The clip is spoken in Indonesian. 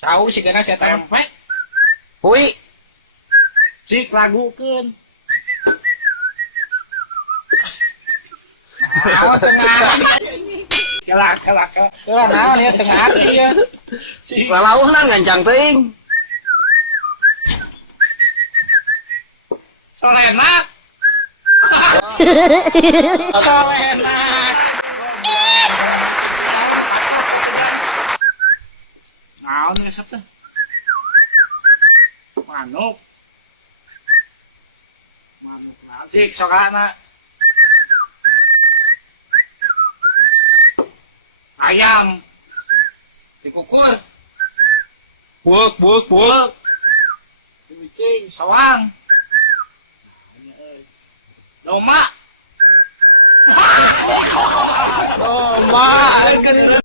Tahu sih kena saya tempe. Hui. Cik ragukeun. Awak tengah. Kelak. Kelak naon ya tengah hati ya. Cik. Lalaunan gancang teuing. Solenak. Solenak. Naon resep teh? Manuk. Manuk nanti sokana. Ayam. Dikukur. Buek. Kucing, sawang. Domba. Domba.